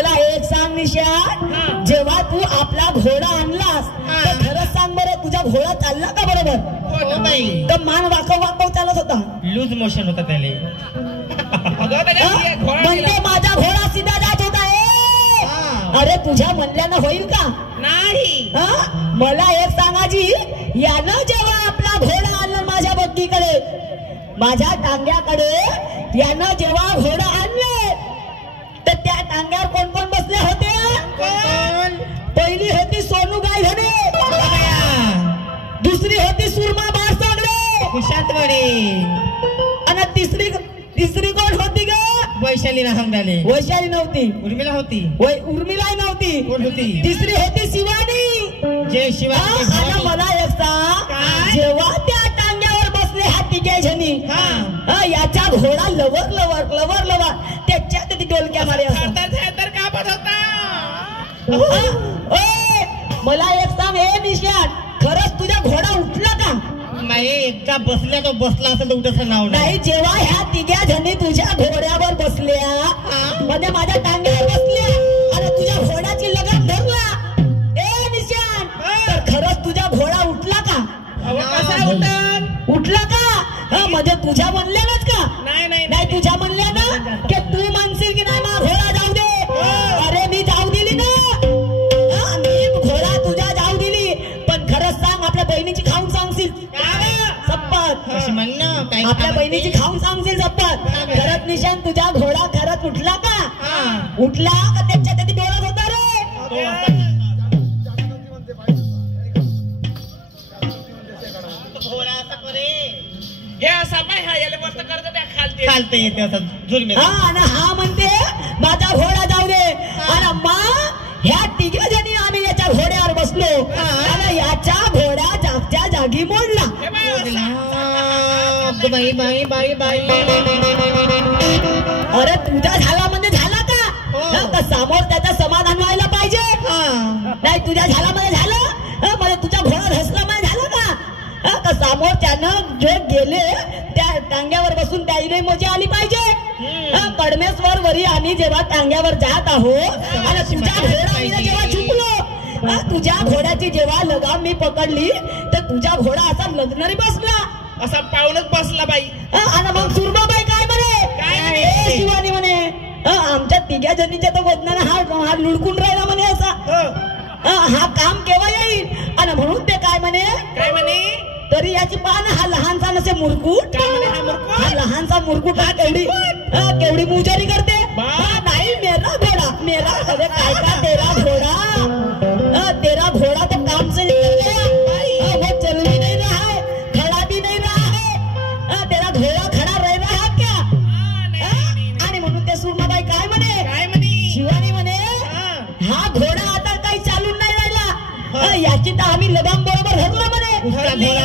मला एक सांग निशान, जेव्हा तू आपला घोडा आणलास तर खरंच सांग बरं, तुझा घोडा चालला का बरोबर? तर मान वाकव वाकव चालत होता, लूज मोशन होता त्याला. म्हणजे माझा घोडा सीधा जात होता. अरे तुझ्या म्हणल्यानं होईल का? नाही. मला एक सांगाजी, यानं जेव्हा आपला घोडा आणला माझ्या बग्गीकडे, माझ्या टांग्याकडे यानं जेव्हा घोडा आणले तर त्या टांग्यावर कोण कोण बसले होते? पहिली होती सोनू गाय धने, दुसरी होती सुरमा बारसागडे कुशातवाडी, आणि तिसरी कोण होती ग? वैशाली राहंगडाले. वैशाली नव्हती, उर्मिला होती. उर्मिला नव्हती. कोण होती? तिसरी होती शिवानी. जय शिवानी. आणि मला एक सांग, जेव्हा त्या टांग्यावर बसले हा तिघे जणी, याचा घोडा लवर लवर लवर लवर त्याच्यात ती डोलक्या मारे कापत होता. मला एक सांग हे निशान, खरंच तुझा घोडा उठला का? नाही, एकदा बसल्या तो बसला असेल तर उठायचं नाव नाही. जेव्हा ह्या तिघ्या जणी तुझ्या घोड्यावर बसल्या, म्हणजे माझ्या टांग्यावर बसल्या आणि तुझ्या घोड्याची लगाम धरला, ए निशान, तर खरंच तुझा घोडा उठला का? उठला का? म्हणजे तुझ्या म्हणल्यानच का? नाही तुझ्या म्हणल्यानं की तू म्हणशील की नाही मा घोडा जाऊ दे. अरे मी जाऊ दिली ना, मी घोडा तुझ्या जाऊ दिली, पण खरंच सांग आपल्या बहिणीची खाऊन सांगशील शपथ, आपल्या बहिणीची खाऊन सांगशील शपथ. खरंच निशान तुझा घोडा खरंच उठला का? उठला का त्याच्या कधी डोळत होता रे? खालते येते असं जुलमे. आणि हा म्हणते माझा घोडा जाऊ दे, आणि ह्या तिघे जणी आम्ही याच्या घोड्यावर बसलो आणि याच्या घोडा जागच्या जागी मोडला. बाई बाई बाई बाई. अरे तुझा झाला म्हणजे झाला का? समोर त्याचं समाधान व्हायला पाहिजे. नाही तुझ्या झाला म्हणजे झालं, म्हणजे तुझा घोडा धसला म्हणजे झालं का? समोर त्यानं जे गेले त्या टांग्यावर बसून त्याला मजा आली पाहिजे. परमेश्वर वरी आम्ही जेव्हा टांग्यावर जात आहोत आणि तुझ्या घोडा जेव्हा चुकलो, तुझ्या घोड्याची जेव्हा लगाम मी पकडली तर तुझा घोडा असा लग्नारी बसला, असा पाऊलच बसला बाई. आणि मग सुरबाबाई काय म्हणे? शिवानी म्हणे आमच्या तिघ्या जणीच्या तर वजनाने हा लुडकून राहिला म्हणे, असा हा काम केव्हा येईल? आणि म्हणून ते काय म्हणे तरी याची पान हा लहानसा नसे मुरकुट, हा लहानसा मुरकुट हा केवढी मुजारी करते. नाही मेरा घोडा मेरा, अरे काय का तेरा घोडा तो काम से निकल गया, वो चल भी नहीं रहा है, खड़ा भी नहीं रहा है, तेरा घोडा खड़ा रह रहा है क्या? आणि म्हणून ते सुरमाबाई काय म्हणे? शिवानी म्हणे हा घोडा आता काही चालून नाही राहिला, याची तर आम्ही लगाम बरोबर धरला म्हणे.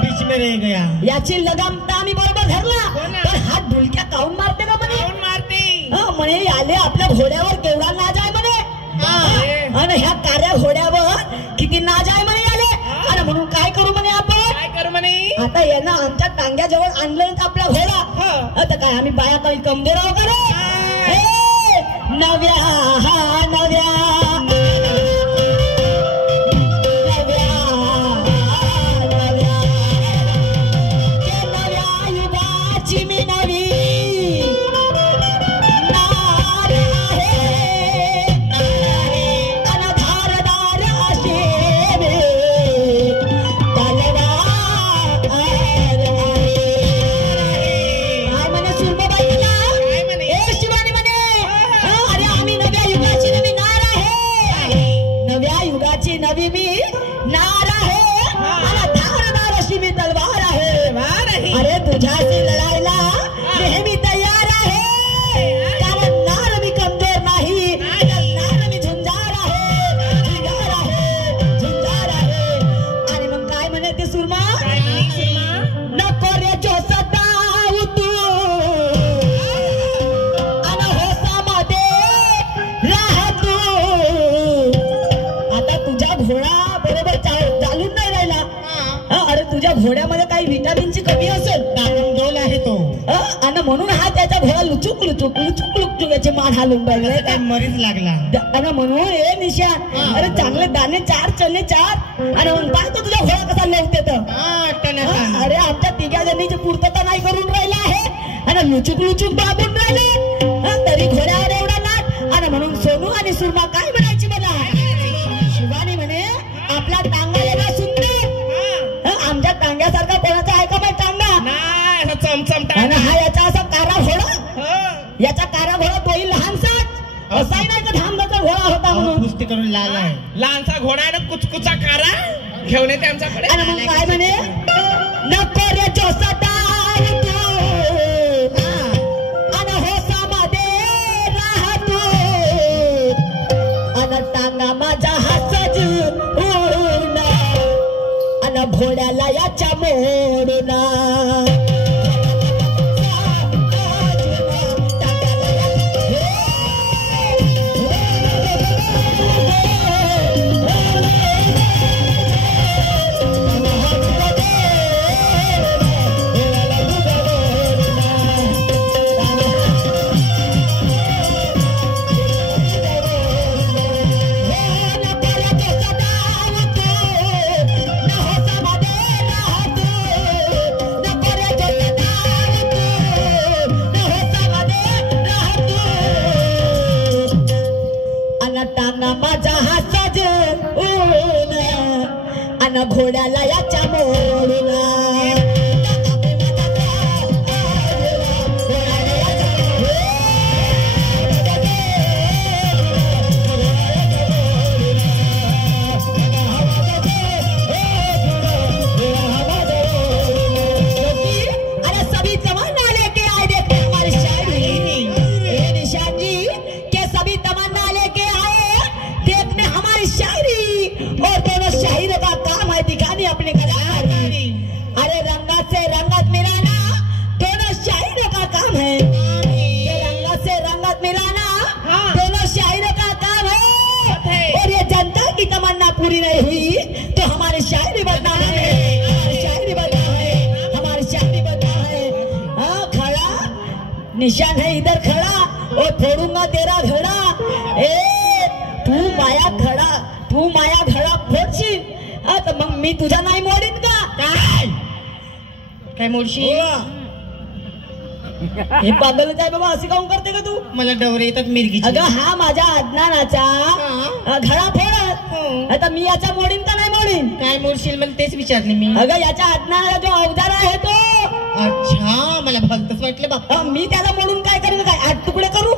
बीच में रह गया. याची लगाम तर आम्ही बरोबर धरला, पण हा ढुलक्या काऊन मारते का म्हणे? म्हणे आले आपल्या घोड्यावर केवढा नाज आहे म्हणे, आणि ह्या कार्या घोड्यावर किती नाज आहे म्हणे आले. आणि म्हणून काय करू म्हणे आपण? आता यांना आमच्या टांग्याजवळ आणलं आपला घोडा, आता काय आम्ही बाया काही कमजोर आहो का रे? नव्या नवी मी नार आहे, धारदार अशी मी तलवार आहे. अरे तुझ्याशी लढायला नेहमी तयार आहे, कारण नार मी कमजोर नाही, नार मी झुंजार आहे. आणि मग काय म्हणे ते सुरमा? नको रे जो सदाऊ तू आणि होसामध्ये राह तू. आता तुझा घोडा बरोबर चालून नाही राहिला, अरे तुझ्या घोड्यामध्ये काही विटामिनची कमी असेल, डाळिंब आहे तो, आणि म्हणून हा त्याच्या घोडा लुचुक लुचुक लुचुक लुचुक याची मान हालून राहिले काय मरीच लागला आणि म्हणून हे निशा अरे चांगले दाणे चार चणे चार आणि म्हणून पाहतो तुझा घोडा कसा नेवते तर अरे आमच्या तिघ्या जणीची पूर्तता नाही करून राहिला आहे आणि लुचुक लुचुक दाबून राहिले तरी घोड्यावर एवढा नाट आणि म्हणून सोनू आणि सुरमा काय म्हणायची मला शिवानी म्हणे आपला टांगा एवढा सुंदर आमच्या टांग्यासारखा कोणाचा आहे का बाई टांगा नाही चमचम आणि हा याचा असा कारा घोडा याचा कारा घोडा तोही लहानसाच असाही नाही का धामदाचा घोडा होता म्हणून कुस्ती करून लाल आहे लहानसा घोडा आहे ना कुचकुचा कारा घेऊन येते आमच्याकडे आणि मग काय म्हणे नको रे जोसादार तू आणि होसामध्ये राहा तू आणि टांगा माझा हसज उडूना आणि घोड्याला याच्या मोडूना माझा हात आणि घोड्याला याच्या मोडूला अपने कलाकार अरे रंगत से रंगत मिलाना दोनों शायरों का काम है ये रंगत से रंगत मिलाना दोनों शायरों का काम है और ये जनता की तमन्ना पूरी नहीं हुई तो हमारी शायरी बदनाम है शायरी बदनाम है हमारी शायरी बदनाम है हाँ खड़ा निशान है इधर खड़ा और फोड़ूंगा तेरा घड़ा ए तू माया घड़ा फोड़शील तर मग मी तुझा नाही मोडीन का काय मोडशील हे पागलच आहे बाबा असे काऊन करते का तू मला डवरे येतात मिरगी अगं हा माझ्या अज्ञानाचा घडा फोडत आता मी याचा मोडीन का नाही मोडीन काय मोडशील मला तेच विचारले मी अगं याच्या अज्ञानाचा जो अवजार आहे तो अच्छा मला भलतच वाटलं बाप्पा मी त्याला मोडून काय करू काय 8 तुकडे करू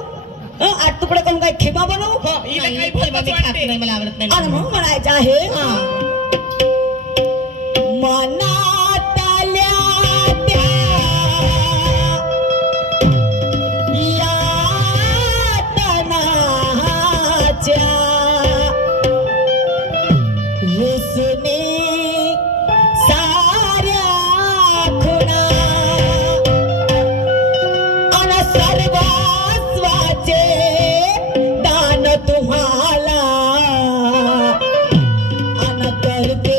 8 तुकडे करून काय खिमा बनवू मला आवडत नाही आणि म्हणून म्हणायचं आहे मनातल्या त्या यातनाच्या रुसने साऱ्या खुणा आणि सर्वस्वाचे दान तुम्हाला आणि करते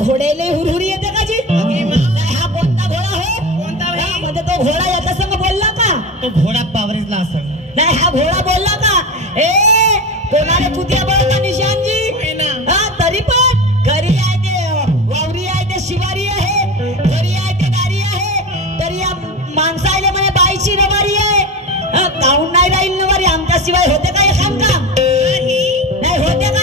घोड्याला हुरहुरी येते का जी हा कोणता घोडा हो कोणता म्हणजे तो घोडा याच्या संग बोलला का तो घोडा पावरीजला असं नाही हा घोडा बोलला का ए कोणाला चुतिया बोलला काहून नाही राहील ना वारी आमच्याशिवाय होते का हे काम नाही होते का